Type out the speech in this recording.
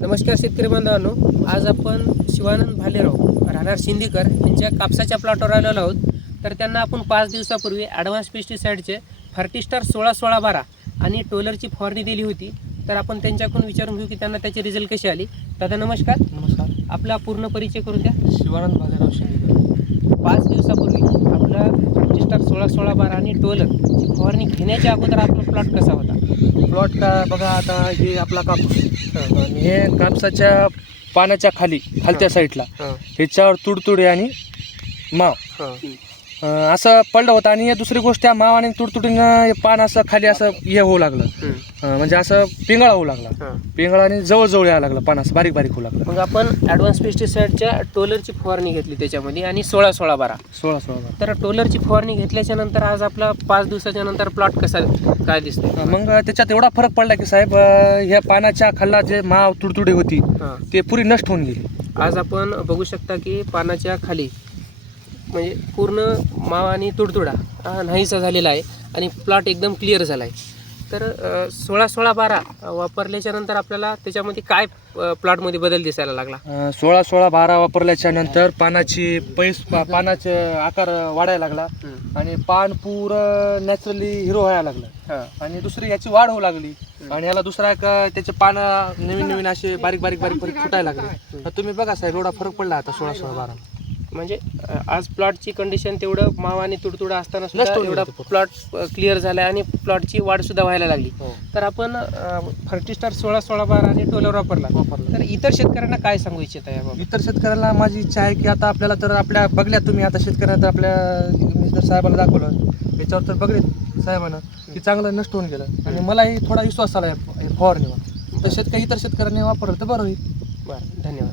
नमस्कार शेतकरी बांधवांनो, आज आपण शिवानंद भालेराव राहणार शिंदीकर यांच्या कापसाच्या प्लॉटवर आलेलो आहोत. तर त्यांना आपण 5 दिवसापूर्वी ॲडव्हान्स पेस्टिसाईडचे फर्टिस्टार 16-16-12 आणि टोलरची फवारणी दिली होती. तर आपण त्यांच्याकडून विचारून घेऊ की त्यांना त्याचे रिझल्ट कसे आले. दादा नमस्कार. नमस्कार. आपला पूर्ण परिचय करून द्या. शिवानंद भालेराव शिंदीकर. 5 दिवसापूर्वी आपला फर्टिस्टार 16-16-12 आणि टोलरची फवारणी घेण्याच्या अगोदर आपला प्लॉट कसा होता? प्लॉट का बघा, आता हे आपला कापूस आणि हे कापसाच्या पानाच्या खालच्या साईडला ह्याच्यावर तुडतुडे आणि माव असं पडलं होतं. आणि दुसरी गोष्ट, त्या माव आणि तुडतुडीनं हे पान असं खाली असं हे होऊ लागलं, म्हणजे असं पिंगळा होऊ लागला. पिंगळा आणि जवळ यायला लागलं, पान असं बारीक बारीक होऊ लागलं. मग आपण ॲडव्हान्स पेस्टिसाईडच्या टोलरची फवारणी घेतली त्याच्यामध्ये आणि 16-16-12. तर टोलरची फवारणी घेतल्याच्या नंतर आज आपला 5 दिवसाच्या नंतर प्लॉट कसा काय दिसतोय? मग त्याच्यात एवढा फरक पडला की साहेब, ह्या पानाच्या खाल्ला जे माव तुडतुडे होती ते पुरी नष्ट होऊन गेली. आज आपण बघू शकता की पानाच्या खाली म्हणजे पूर्ण माव आणि तुडतुडा नाहीसा झालेला आहे आणि प्लॉट एकदम क्लिअर झाला आहे. तर 16-16-12 वापरल्याच्या नंतर आपल्याला त्याच्यामध्ये काय प्लॉटमध्ये बदल दिसायला लागला? 16-16-12 वापरल्याच्या नंतर पानाचा आकार वाढायला लागला आणि पान पुरं नॅचरली हिरो व्हायला लागलं. आणि दुसरी याची वाढ होऊ लागली आणि याला दुसरा त्याचे पान नवीन असे बारीक बारीक फुटायला लागले. तर तुम्ही बघा साहेब, एवढा फरक पडला आता 16-16-12. म्हणजे आज प्लॉटची कंडिशन तेवढं मावा आणि तुडतुडा असताना सुद्धा एवढा प्लॉट क्लिअर झाला आणि प्लॉटची वाढ सुद्धा व्हायला लागली. तर आपण फर्टिस्टार 16-16-12 आणि टोलर वापरला. तर इतर शेतकऱ्यांना काय सांगू इच्छित आहे? इतर शेतकऱ्याला माझी इच्छा आहे की आता आपल्याला तर आपल्या बघल्या तुम्ही आता शेतकऱ्यांना तर आपल्या मी जर साहेबांना दाखवलं याच्यावर तर बघले साहेबांना की चांगलं नष्ट होऊन गेलं आणि मलाही थोडा विश्वास आला फवारणीवर. तर इतर शेतकऱ्यांनी वापरलं तर बरं होईल. बरं, धन्यवाद.